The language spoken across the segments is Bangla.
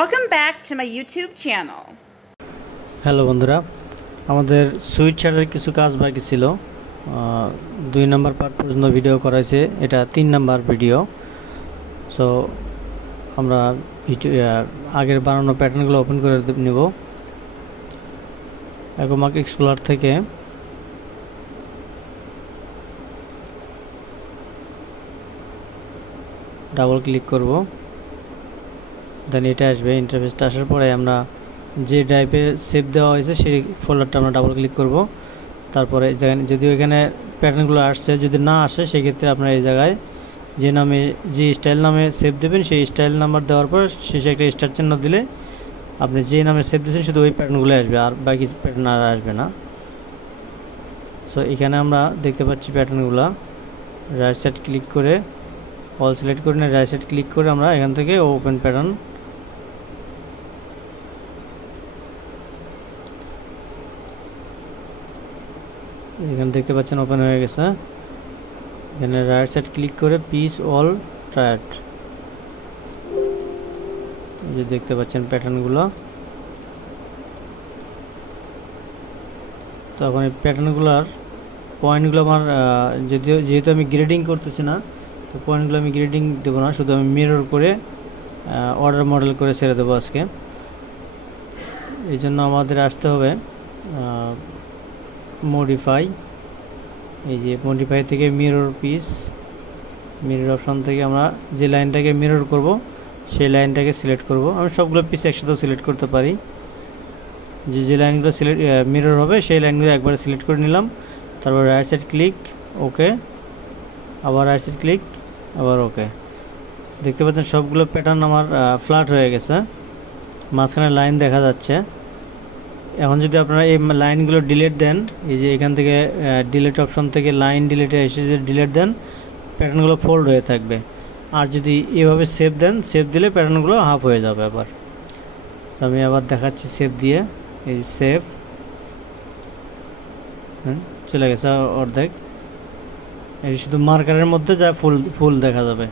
Welcome back to my YouTube channel. Hello বন্ধুরা, আমাদের সুইচ শার্টের কিছু কাজ বাকি ছিল। 2 নম্বর পার্ট পর্যন্ত ভিডিও করা হয়েছে, এটা 3 নম্বর ভিডিও। সো আমরা আগের বানানো প্যাটার্নগুলো ওপেন করে নেব। একমাক এক্সপ্লোরার থেকে ডাবল ক্লিক করব, দেন এটা আসবে। ইন্টারফেসটা আসার পরে আমরা যে ড্রাইভে সেভ দেওয়া হয়েছে সেই ফোল্ডারটা আমরা ডাবল ক্লিক করব। তারপরে যদি এখানে প্যাটার্নগুলো আসছে, যদি না আসে সেক্ষেত্রে আপনারা এই জায়গায় যে নামে যে স্টাইল নামে সেভ দেবেন সেই স্টাইল নাম্বার দেওয়ার পর শেষে একটা স্টার চিহ্ন দিলে আপনি যে নামে সেভ দিয়েছেন শুধু ওই প্যাটার্নগুলো আসবে, আর বাকি প্যাটার্ন আর আসবে না। সো এখানে আমরা দেখতে পাচ্ছি প্যাটার্নগুলো। রাইট সাইড ক্লিক করে অল সিলেক্ট করে নিয়ে রাইট সাইড ক্লিক করে আমরা এখান থেকে ওপেন প্যাটার্ন এখানে দেখতে পাচ্ছেন ওপেন হয়ে গেছে। এখানে রাইট সাইড ক্লিক করে পিস অল ট্রায়াড, এই যে দেখতে পাচ্ছেন প্যাটার্নগুলো। তখন এই প্যাটার্নগুলোর পয়েন্টগুলো আমার যেহেতু আমি গ্রেডিং করতেছি না, তো পয়েন্টগুলো আমি গ্রেডিং দেবো না, শুধু আমি মিরর করে অর্ডার মডেল করে ছেড়ে দেবো আজকে। এই জন্য আমাদের আসতে হবে মডিফাই, এই যে মডিফাই থেকে মিরর পিস, মিরর অপশন থেকে আমরা যে লাইনটাকে মিরর করব সেই লাইনটাকে সিলেক্ট করব। আমি সবগুলো পিস একসাথে সিলেক্ট করতে পারি, যে লাইনগুলো সিলেক্ট মিরর হবে সেই লাইনগুলো একবারে সিলেক্ট করে নিলাম। তারপর রাইট সাইড ক্লিক, ওকে, আবার রাইট সাইড ক্লিক, আবার ওকে। দেখতে পাচ্ছেন সবগুলো প্যাটার্ন আমার ফ্ল্যাট হয়ে গেছে, মাঝখানে লাইন দেখা যাচ্ছে। এখন যদি আপনারা এই লাইনগুলো ডিলিট দেন, এই যে এখান থেকে ডিলিট অপশন থেকে লাইন ডিলিটে এসে যদি ডিলিট দেন প্যাটার্নগুলো ফোল্ড হয়ে থাকবে। আর যদি এভাবে সেভ দেন, সেভ দিলে প্যাটার্নগুলো হাফ হয়ে যাবে। আবার আমি আবার দেখাচ্ছি সেভ দিয়ে, এই সেভ চলে গেছে অর্ধেক। এই শুধু মার্কারের মধ্যে যা ফুল দেখা যাবে।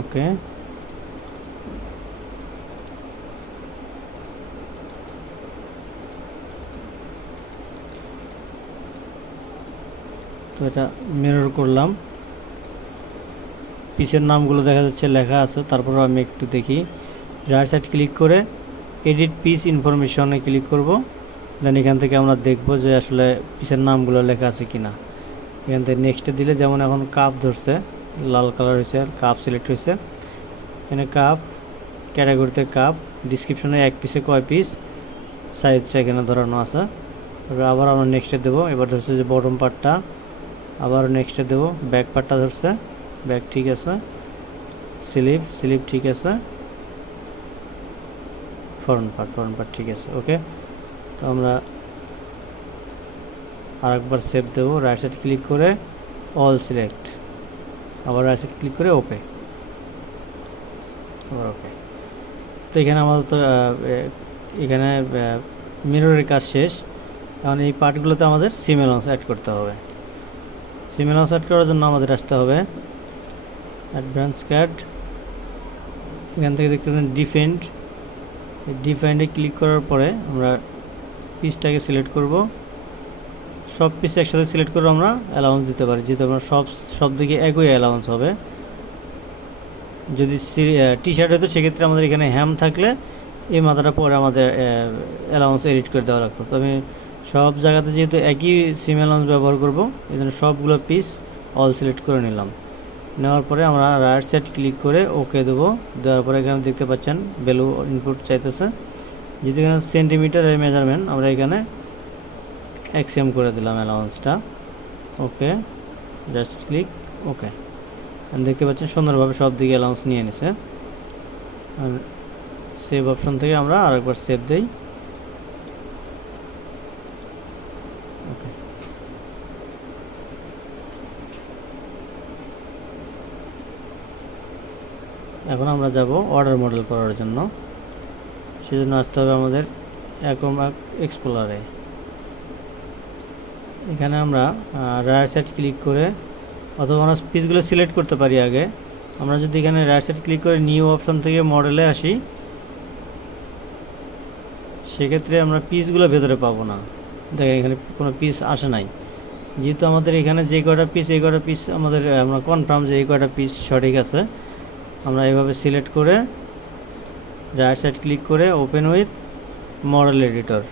ওকে, তো এটা মিরর করলাম। পিসের নামগুলো দেখা যাচ্ছে লেখা আছে। তারপর আমি একটু দেখি, রাইট সাইড ক্লিক করে এডিট পিস ইনফরমেশনে ক্লিক করব। দেন এখান থেকে আমরা দেখব যে আসলে পিসের নামগুলো লেখা আছে কিনা। এখান থেকে নেক্সটে দিলে, যেমন এখন কাপ ধরছে, লাল কালার হয়েছে, আর কাপ সিলেক্ট হয়েছে। এখানে কাপ ক্যাটাগরিতে কাপ, ডিসক্রিপশনে এক পিসে কয় পিস, সাইজটা এখানে ধরানো আছে। তারপরে আবার আমরা নেক্সটে দেবো। এবার ধরছে যে বটম পার্টটা, আবার নেক্সটে দেবো। ব্যাক পার্টটা ধরছে, ব্যাক ঠিক আছে। স্লিপ ঠিক আছে। ফ্রন্ট পার্ট ঠিক আছে। ওকে, তো আমরা আরেকবার সেভ দেবো। রাইট সাইড ক্লিক করে অল সিলেক্ট, আবার রাইট সাইড ক্লিক করে ওকে, আবার ওকে। তো এখানে আমাদের তো এখানে মিররের কাজ শেষ। এখন এই পার্টগুলোতে আমাদের সিম অ্যালাউন্স অ্যাড করতে হবে। সিম অ্যালাউন্স অ্যাড করার জন্য আমাদের আসতে হবে অ্যাডভান্স কাট। এখান থেকে দেখতে পাবেন ডিফাইন্ডে ক্লিক করার পরে আমরা পিসটাকে সিলেক্ট করব। সব পিস একসাথে সিলেক্ট করে আমরা অ্যালাউন্স দিতে পারি, যেহেতু আমরা সব দিকে একই অ্যালাউন্স হবে। যদি টি শার্ট হতো সেক্ষেত্রে আমাদের এখানে হ্যাম থাকলে এই মাথাটা পরে আমাদের অ্যালাউন্স এডিট করে দেওয়া লাগতো। তো আমি সব জায়গাতে যেহেতু একই সিম অ্যালাউন্স ব্যবহার করব, এই জন্য সবগুলো পিস অল সিলেক্ট করে নিলাম। নেওয়ার পরে আমরা রাইট সাইড ক্লিক করে ওকে দেবো। দেওয়ার পরে এখানে দেখতে পাচ্ছেন ভ্যালু ইনপুট চাইতেছে। যদি এখানে সেন্টিমিটারের মেজারমেন্ট, আমরা এখানে এক্সএম করে দিলাম অ্যালাউন্সটা। ওকে, জাস্ট ক্লিক ওকে। দেখতে পাচ্ছেন সুন্দরভাবে সব দিকে অ্যালাউন্স নিয়ে নিছে। আর সেভ অপশন থেকে আমরা আরেকবার সেভ দেই। ওকে, এখন আমরা যাব অর্ডার মডেল করার জন্য। সেজন্য আসতে হবে আমাদের একমাক এক্সপ্লোরারে। এখানে আমরা রাইট সাইড ক্লিক করে অথবা আমরা পিসগুলো সিলেক্ট করতে পারি আগে। আমরা যদি এখানে রাইট সাইড ক্লিক করে নিউ অপশন থেকে মডেলে আসি, সেক্ষেত্রে আমরা পিসগুলো ভেতরে পাবো না। দেখেন এখানে কোনো পিস আসে নাই, যেহেতু আমাদের এখানে যে কয়টা পিস এই কয়টা পিস আমাদের আমরা কনফার্ম যে এই কয়টা পিস সঠিক আছে। আমরা এইভাবে সিলেক্ট করে রাইট সাইড ক্লিক করে ওপেন উইথ মডেল এডিটর,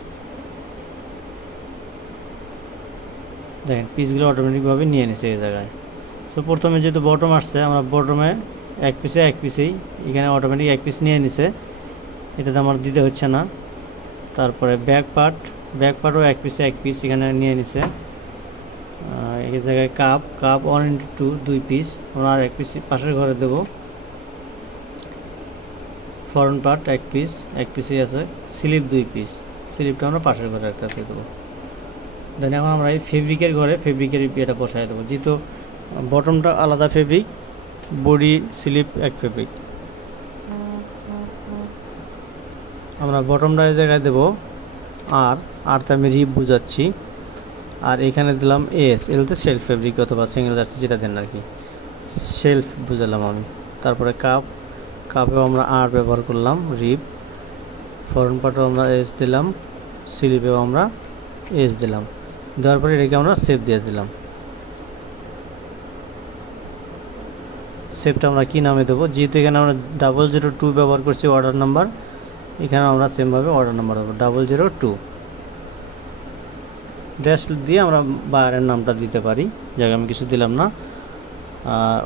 দেখেন পিসগুলো অটোমেটিকভাবে নিয়ে নিছে এই জায়গায়। সো প্রথমে যেহেতু বটম আসছে, আমরা বটমে এক পিসেই এখানে অটোমেটিক এক পিস নিয়ে নিছে, এটাতে আমার দিতে হচ্ছে না। তারপরে ব্যাক পার্টও এক পিস এখানে নিয়ে নিছে। এই জায়গায় কাপ 1:2 2 পিস আমরা আর এক পিস পাশের ঘরে দেব। ফ্রন্ট পার্ট এক পিসই আছে। স্লিপ 2 পিস, স্লিপটা আমরা পাশের ঘরে একটা দিয়ে দেবো। দেন এখন আমরা এই ফেব্রিকের ঘরে ফেব্রিকের এটা বসায় দেবো, যেহেতু বটমটা আলাদা ফেব্রিক, বডি স্লিপ এক ফেব্রিক। আমরা বটমটা এই জায়গায় দেবো আরতে আমি রিপ বুঝাচ্ছি, আর এখানে দিলাম এলতে সেলফ ফেব্রিক অথবা সিঙ্গেল জার্সি যেটা দেন আর কি, সেলফ বুঝালাম আমি। তারপরে কাপেও আমরা আর ব্যবহার করলাম রিপ। ফ্রন্ট পার্টও আমরা এস দিলাম, স্লিপেও আমরা এস দিলাম। দেওয়ার পরে এটাকে আমরা সেভ দিয়ে দিলাম। সেভটা আমরা কি নামে দেবো, যেহেতু এখানে আমরা 002 ব্যবহার করছি অর্ডার নাম্বার, এখানে আমরা সেমভাবে অর্ডার নাম্বার দেবো 002 ড্যাশ দিয়ে আমরা বায়ারের নামটা দিতে পারি, জায়গায় আমি কিছু দিলাম না।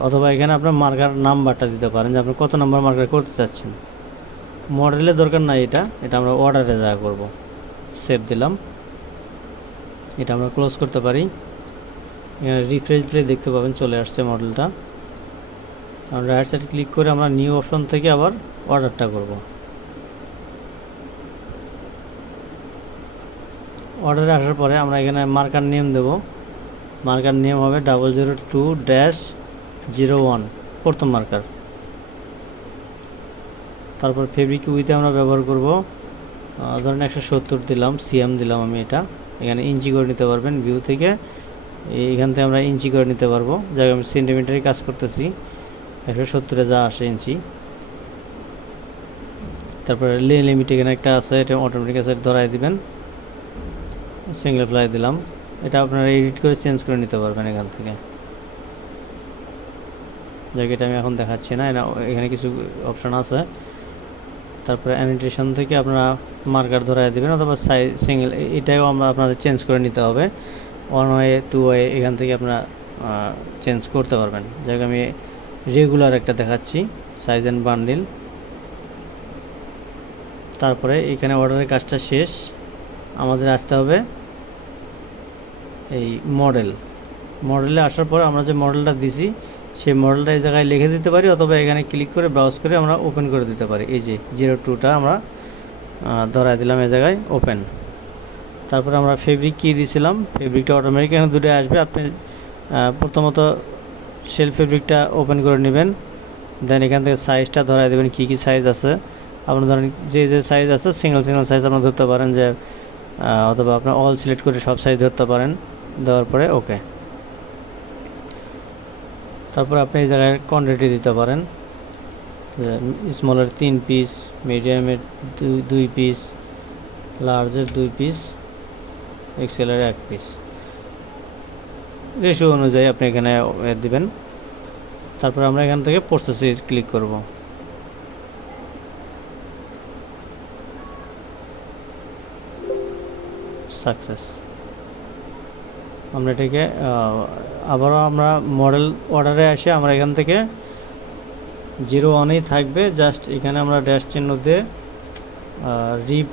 অথবা এখানে আপনার মার্কার নাম্বারটা দিতে পারেন যে আপনি কত নাম্বার মার্কার করতে চাচ্ছেন। মডেলের দরকার নাই, এটা আমরা অর্ডারে জায়গা করব। সেভ দিলাম, এটা আমরা ক্লোজ করতে পারি। এখানে রিফ্রেশ দিলে দেখতে পাবেন চলে আসছে মডেলটা। আমরা রাইট সাইড ক্লিক করে আমরা নিউ অপশন থেকে আবার অর্ডারটা করব। অর্ডারে আসার পরে আমরা এখানে মার্কার নেম দেব। মার্কার নেম হবে 002-01 প্রথম মার্কার। তারপর ফেব্রিক উইথে আমরা ব্যবহার করব, ধরেন 170 দিলাম, সিএম দিলাম আমি। এটা এখানে ইঞ্চি করে নিতে পারবেন ভিউ থেকে, এখান থেকে আমরা ইঞ্চি করে নিতে পারবো, জায়গায় আমি সেন্টিমিটারে কাজ করতেছি, 170-এ যা আসে ইঞ্চি। তারপরে লিমিট এখানে একটা আছে, এটা অটোমেটিক আছে, ধরাই দিবেন। সিঙ্গেল ফ্লাই দিলাম, এটা আপনারা এডিট করে চেঞ্জ করে নিতে পারবেন এখান থেকে। জায়গাটা আমি এখন দেখাচ্ছি না, এখানে কিছু অপশন আছে। তারপরে অ্যানিটেশন থেকে আপনারা মার্কার ধরাই দেবেন, অথবা সাইজ সিঙ্গেল, এটাও আমরা আপনাদের চেঞ্জ করে নিতে হবে। 1 ওয়ে 2 ওয়ে এখান থেকে আপনারা চেঞ্জ করতে পারবেন। জায়গা আমি রেগুলার একটা দেখাচ্ছি, সাইজ অ্যান্ড বান্ডিল। তারপরে এখানে অর্ডারের কাজটা শেষ, আমাদের আসতে হবে এই মডেলে আসার পরে আমরা যে মডেলটা দিছি সেই মডেলটা এই জায়গায় লিখে দিতে পারি, অথবা এখানে ক্লিক করে ব্রাউজ করে আমরা ওপেন করে দিতে পারি। এই যে 02টা আমরা ধরাই দিলাম এই জায়গায় ওপেন। তারপরে আমরা ফেব্রিক কি দিয়েছিলাম, ফেব্রিকটা অটোমেটিক এখানে দুটো আসবে। আপনি প্রথমত সেলফ ফেব্রিকটা ওপেন করে নেবেন, দেন এখান থেকে সাইজটা ধরাই দেবেন, কি কি সাইজ আছে আপনার। ধরেন যে সাইজ আছে সিঙ্গেল সাইজ আপনার ধরতে পারেন, যে অথবা আপনার অল সিলেক্ট করে সব সাইজ ধরতে পারেন। দেওয়ার পরে ওকে। তারপরে আপনি এই জায়গায় কোয়ান্টিটি দিতে পারেন, স্মলের 3 পিস, মিডিয়ামের 2 পিস, লার্জের 2 পিস, এক্সেলের 1 পিস, রেশিও অনুযায়ী আপনি এখানে দিবেন। তারপর আমরা এখান থেকে প্রসেসে ক্লিক করব। সাকসেস। আমরা এটাকে আবারও আমরা মডেল অর্ডারে আসে আমরা এখান থেকে 01-এই থাকবে, জাস্ট এখানে আমরা ড্যাশ চিহ্ন দিয়ে রিপ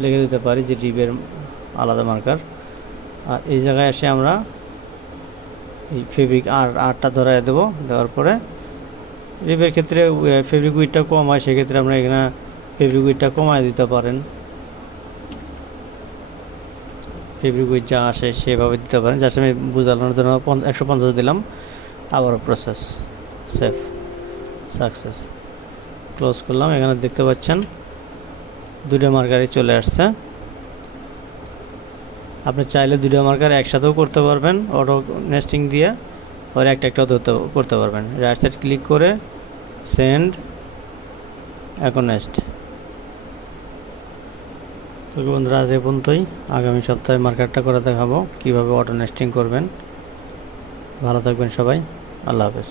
লিখে দিতে পারি, যে রিপের আলাদা মার্কার। আর এই জায়গায় এসে আমরা এই ফেব্রিক আরটা ধরাই দেবো। দেওয়ার পরে রিপের ক্ষেত্রে ফেব্রিক উইথটা কম হয়, সেক্ষেত্রে আমরা এখানে ফেব্রিক উইথটা কমায় দিতে পারেন, ফেব্রিক উইথ যা আসে সেভাবে দিতে পারেন। জাস্ট আমি বুঝানোর জন্য 150 দিলাম। আবারও প্রসেস, সেভ, সাকসেস, ক্লোজ করলাম। এখানে দেখতে পাচ্ছেন 2টা মার্কারই চলে আসছে। আপনি চাইলে 2টা মার্কার একসাথেও করতে পারবেন অটো নেস্টিং দিয়ে, আর একটা করতে পারবেন। রাইট সাইড ক্লিক করে সেন্ড এখন নেক্সট। তো বন্ধুরা আজ এ পর্যন্তই। আগামী সপ্তাহে মার্কেটটা করে দেখাবো কিভাবে অটো নেস্টিং করবেন। ভালো থাকবেন সবাই, আল্লাহ হাফেজ।